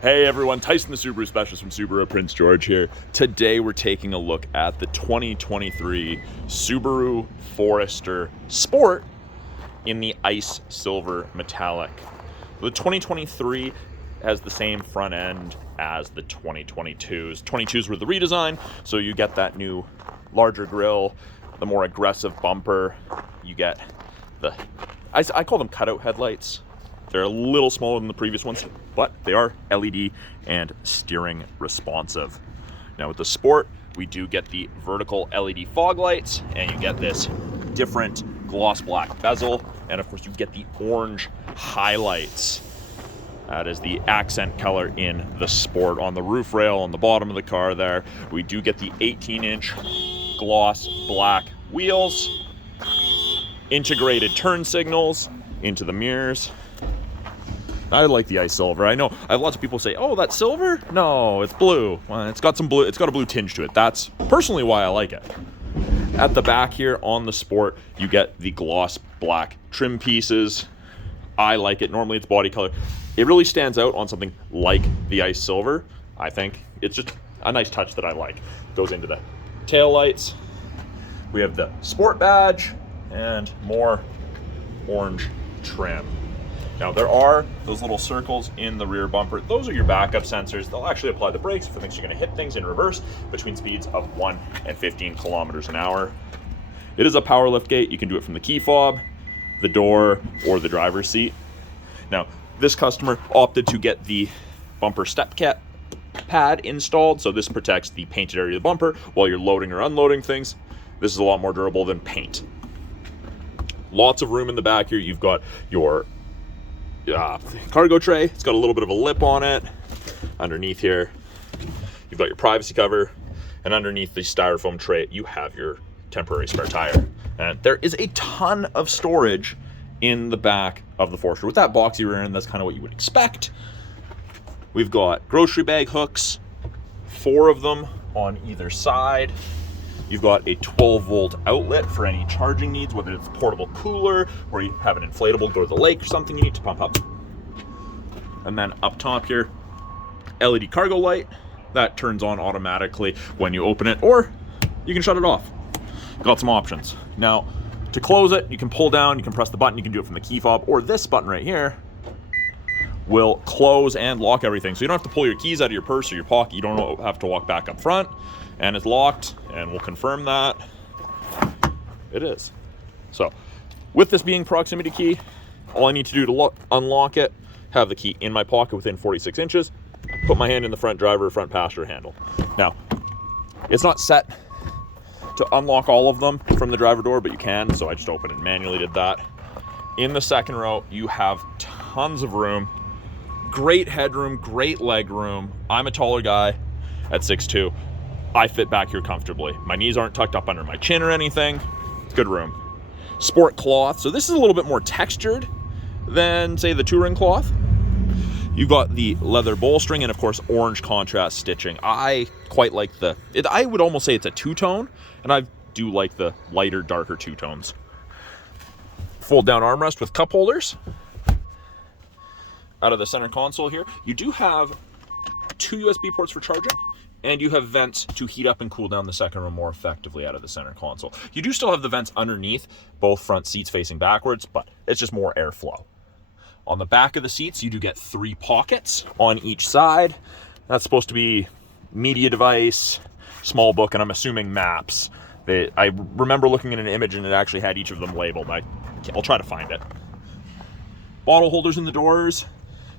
Hey everyone, Tyson the Subaru Specialist from Subaru Prince George here. Today we're taking a look at the 2023 Subaru Forester Sport in the ice silver metallic. The 2023 has the same front end as the 2022s. 22s were the redesign, so you get that new larger grille, the more aggressive bumper. You get the, I call them cutout headlights. They're a little smaller than the previous ones, but they are LED and steering responsive. Now with the Sport, we do get the vertical LED fog lights, and you get this different gloss black bezel, and of course you get the orange highlights. That is the accent color in the Sport. On the roof rail, on the bottom of the car there, we do get the 18-inch gloss black wheels, integrated turn signals into the mirrors. I like the ice silver. I know I have lots of people say, oh, that's silver? No, it's blue. Well, it's got some blue, it's got a blue tinge to it. That's personally why I like it. At the back here on the Sport, you get the gloss black trim pieces. I like it. Normally it's body color. It really stands out on something like the ice silver. I think it's just a nice touch that I like. Goes into the tail lights. We have the Sport badge and more orange trim. Now there are those little circles in the rear bumper. Those are your backup sensors. They'll actually apply the brakes if it thinks you're gonna hit things in reverse between speeds of 1 and 15 kilometers an hour. It is a power lift gate. You can do it from the key fob, the door, or the driver's seat. Now, this customer opted to get the bumper step cap pad installed, so this protects the painted area of the bumper while you're loading or unloading things. This is a lot more durable than paint. Lots of room in the back here. You've got your cargo tray. It's got a little bit of a lip on it. Underneath here, you've got your privacy cover, and underneath the styrofoam tray, you have your temporary spare tire. And there is a ton of storage in the back of the Forester. With that boxy rear end, that's kind of what you would expect. We've got grocery bag hooks, 4 of them on either side. You've got a 12-volt outlet for any charging needs, whether it's a portable cooler or you have an inflatable, go to the lake or something you need to pump up. And then up top here, LED cargo light that turns on automatically when you open it, or you can shut it off. Got some options. Now, to close it, you can pull down, you can press the button, you can do it from the key fob, or this button right here will close and lock everything. So you don't have to pull your keys out of your purse or your pocket. You don't have to walk back up front. And it's locked, and we'll confirm that it is. So with this being proximity key, all I need to do to unlock it, have the key in my pocket within 46 inches, put my hand in the front driver, front passenger handle. Now, it's not set to unlock all of them from the driver door, but you can, so I just opened and manually did that. In the second row, you have tons of room, great headroom, great leg room. I'm a taller guy at 6'2". I fit back here comfortably. My knees aren't tucked up under my chin or anything. It's good room. Sport cloth. So this is a little bit more textured than, say, the touring cloth. You've got the leather bolstering and, of course, orange contrast stitching. I quite like I would almost say it's a two-tone, and I do like the lighter, darker two-tones. Fold-down armrest with cup holders. Out of the center console here, you do have 2 USB ports for charging, and you have vents to heat up and cool down the second row more effectively out of the center console. You do still have the vents underneath both front seats facing backwards, but it's just more airflow. On the back of the seats, you do get 3 pockets on each side. That's supposed to be media device, small book, and I'm assuming maps. I remember looking at an image and it actually had each of them labeled. I'll try to find it. Bottle holders in the doors,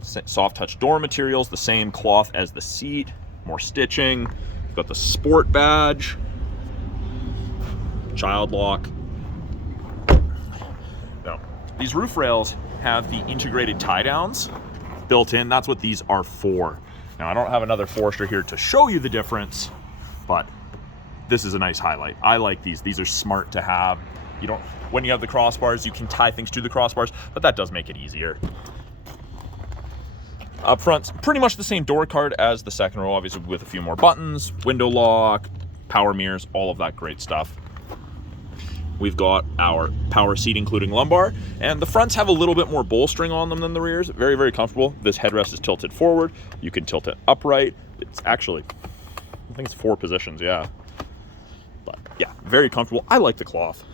soft touch door materials, the same cloth as the seat. More stitching. We've got the Sport badge, child lock. Now, these roof rails have the integrated tie downs built in. That's what these are for. Now, I don't have another Forester here to show you the difference, but this is a nice highlight. I like these. These are smart to have. When you have the crossbars, you can tie things to the crossbars, but that does make it easier. Up front, pretty much the same door card as the second row, obviously with a few more buttons, window lock, power mirrors, all of that great stuff. we've got our power seat, including lumbar, and the fronts have a little bit more bolstering on them than the rears. Very, very comfortable. This headrest is tilted forward. You can tilt it upright. It's actually, I think it's 4 positions, yeah. But yeah, very comfortable. I like the cloth.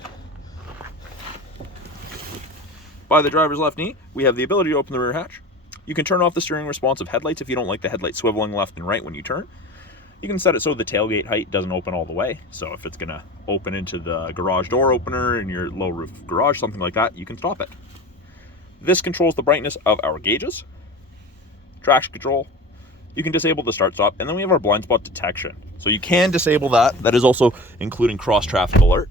By the driver's left knee, we have the ability to open the rear hatch. You can turn off the steering responsive headlights if you don't like the headlight swiveling left and right when you turn. You can set it so the tailgate height doesn't open all the way. So if it's gonna open into the garage door opener in your low roof garage, something like that, you can stop it. This controls the brightness of our gauges, traction control. You can disable the start stop, and then we have our blind spot detection. So you can disable that. That is also including cross traffic alert,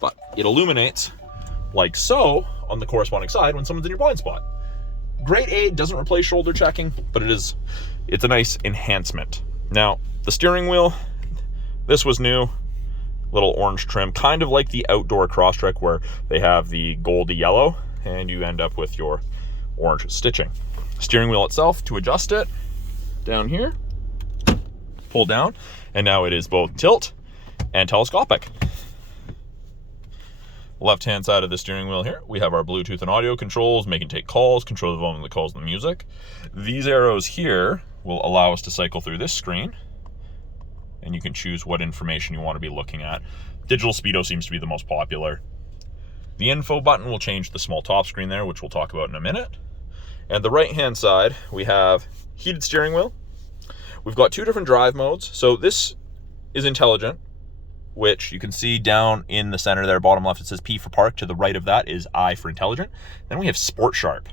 but it illuminates like so on the corresponding side when someone's in your blind spot. Great aid, doesn't replace shoulder checking, but it's a nice enhancement. Now, the steering wheel, this was new, little orange trim, kind of like the outdoor Crosstrek where they have the goldy yellow and you end up with your orange stitching. Steering wheel itself, to adjust it, down here, pull down, and now it is both tilt and telescopic. Left-hand side of the steering wheel here, we have our Bluetooth and audio controls, make and take calls, control the volume of the calls and the music. These arrows here will allow us to cycle through this screen, and you can choose what information you want to be looking at. Digital speedo seems to be the most popular. The info button will change the small top screen there, which we'll talk about in a minute. And the right-hand side, we have heated steering wheel. We've got 2 different drive modes. So this is intelligent, which you can see down in the center there, bottom left, it says P for park. To the right of that is I for intelligent. Then we have Sport Sharp.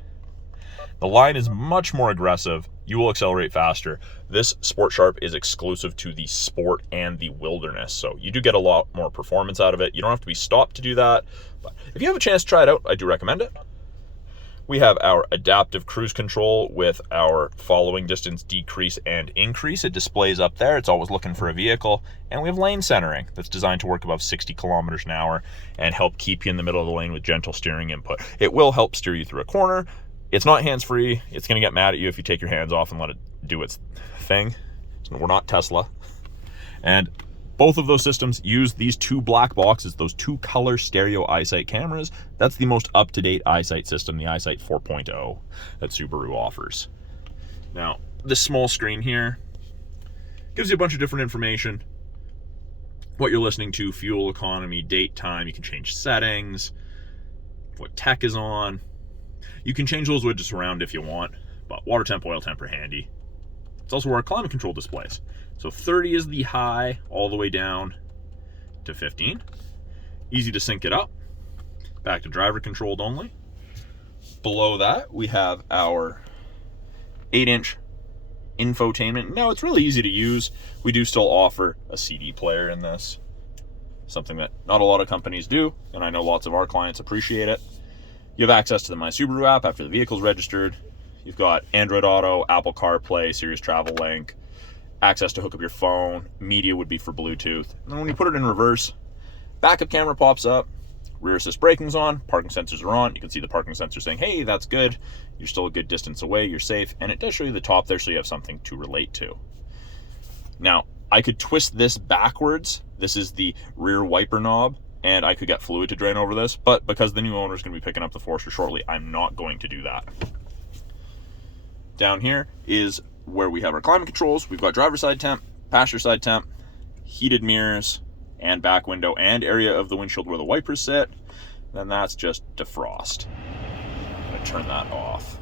The line is much more aggressive. You will accelerate faster. This Sport Sharp is exclusive to the Sport and the Wilderness. So you do get a lot more performance out of it. You don't have to be stopped to do that. But if you have a chance to try it out, I do recommend it. We have our adaptive cruise control with our following distance decrease and increase. It displays up there. It's always looking for a vehicle. And we have lane centering that's designed to work above 60 kilometers an hour and help keep you in the middle of the lane with gentle steering input. It will help steer you through a corner. It's not hands-free. It's going to get mad at you if you take your hands off and let it do its thing. So we're not Tesla. And both of those systems use these 2 black boxes, those 2 color stereo EyeSight cameras. That's the most up-to-date EyeSight system, the EyeSight 4.0 that Subaru offers. Now, this small screen here gives you a bunch of different information. What you're listening to, fuel economy, date, time. You can change settings, what tech is on. You can change those widgets around if you want, but water temp, oil temp are handy. It's also where our climate control displays. So 30 is the high, all the way down to 15. Easy to sync it up. Back to driver controlled only. Below that, we have our 8-inch infotainment. Now, it's really easy to use. We do still offer a CD player in this, something that not a lot of companies do, and I know lots of our clients appreciate it. You have access to the My Subaru app after the vehicle's registered. You've got Android Auto, Apple CarPlay, Sirius Travel Link, access to hook up your phone. Media would be for Bluetooth. And then when you put it in reverse, backup camera pops up, rear assist braking's on, parking sensors are on. You can see the parking sensor saying, hey, that's good. You're still a good distance away, you're safe. And it does show you the top there so you have something to relate to. Now, I could twist this backwards. This is the rear wiper knob, and I could get fluid to drain over this, but because the new owner is going to be picking up the Forester shortly, I'm not going to do that. Down here is where we have our climate controls. We've got driver side temp, passenger side temp, heated mirrors, and back window and area of the windshield where the wipers sit. Then that's just defrost. I'm going to turn that off.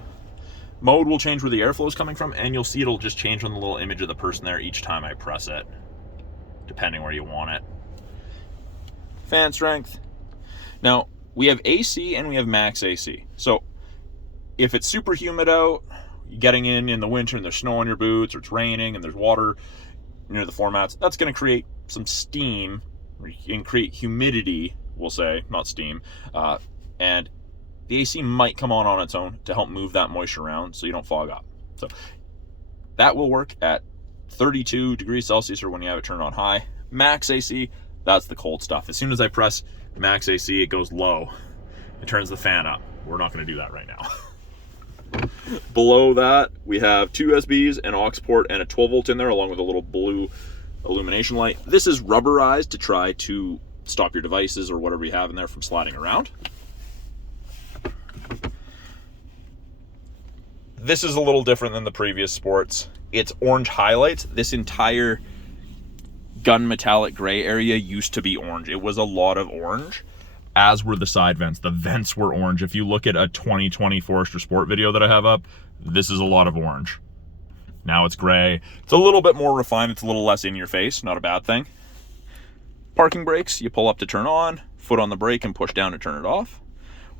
Mode will change where the airflow is coming from, and you'll see it'll just change on the little image of the person there each time I press it, depending where you want it. Fan strength. Now, we have AC and we have max AC. So if it's super humid out, getting in the winter and there's snow on your boots, or it's raining and there's water near the floor mats, that's going to create some steam, or you can create humidity, we'll say, not steam, and the AC might come on its own to help move that moisture around so you don't fog up. So that will work at 32 degrees Celsius or when you have it turned on high. Max AC, that's the cold stuff. As soon as I press max AC, it goes low. It turns the fan up. We're not going to do that right now. Below that, we have 2 USBs, an aux port, and a 12 volt in there, along with a little blue illumination light. This is rubberized to try to stop your devices or whatever you have in there from sliding around. This is a little different than the previous Sports. It's orange highlights. This entire gun metallic gray area used to be orange. It was a lot of orange, as were the side vents. The vents were orange. If you look at a 2020 Forester Sport video that I have up, this is a lot of orange. Now it's gray. It's a little bit more refined. It's a little less in your face. Not a bad thing. Parking brakes, you pull up to turn on, foot on the brake and push down to turn it off.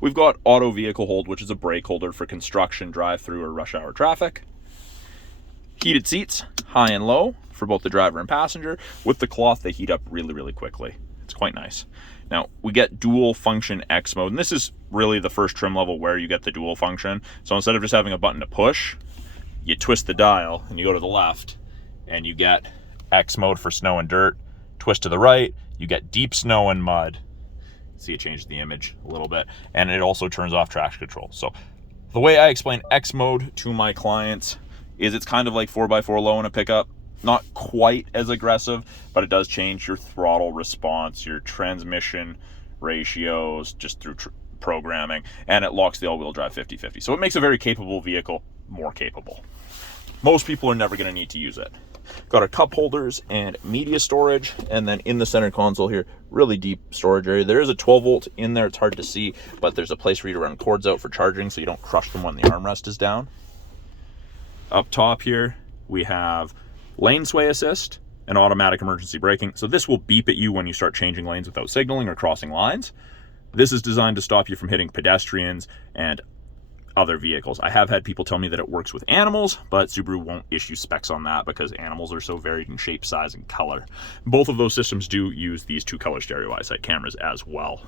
We've got auto vehicle hold, which is a brake holder for construction, drive-through, or rush hour traffic. Heated seats, high and low, for both the driver and passenger. With the cloth, they heat up really, really quickly. It's quite nice. Now, we get dual function X mode, and this is really the first trim level where you get the dual function. So instead of just having a button to push, you twist the dial and you go to the left, and you get X mode for snow and dirt. Twist to the right, you get deep snow and mud. See, it changed the image a little bit, and it also turns off traction control. So the way I explain X mode to my clients is it's kind of like 4x4 low in a pickup. Not quite as aggressive, but it does change your throttle response, your transmission ratios just through programming, and it locks the all-wheel drive 50-50. So it makes a very capable vehicle more capable. Most people are never going to need to use it. Got our cup holders and media storage, and then in the center console here, really deep storage area. There is a 12 volt in there. It's hard to see, but there's a place for you to run cords out for charging so you don't crush them when the armrest is down. Up top here, we have lane sway assist and automatic emergency braking. So this will beep at you when you start changing lanes without signaling or crossing lines. This is designed to stop you from hitting pedestrians and other vehicles. I have had people tell me that it works with animals, but Subaru won't issue specs on that because animals are so varied in shape, size, and color. Both of those systems do use these 2-color stereo eyesight cameras as well.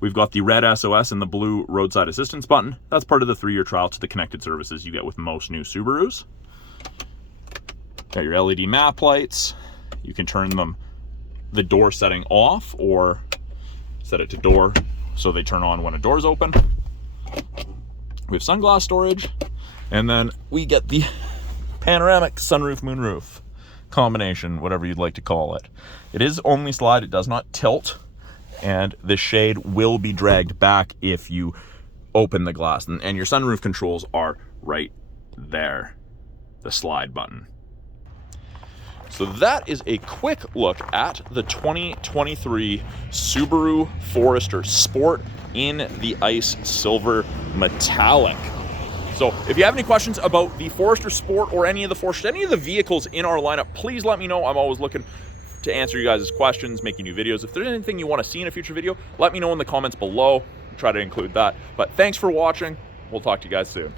We've got the red SOS and the blue roadside assistance button. That's part of the 3-year trial to the connected services you get with most new Subarus. Got your LED map lights. You can turn them, the door setting off, or set it to door so they turn on when a door's open. We have sunglass storage, and then we get the panoramic sunroof moonroof combination, whatever you'd like to call it. It is only slide, it does not tilt, and the shade will be dragged back if you open the glass, and your sunroof controls are right there, the slide button. So that is a quick look at the 2023 Subaru Forester Sport in the Ice Silver Metallic. So if you have any questions about the Forester Sport or any of the Forester, any of the vehicles in our lineup, please let me know. I'm always looking to answer you guys' questions, making new videos. If there's anything you want to see in a future video, let me know in the comments below. I'll try to include that. But thanks for watching. We'll talk to you guys soon.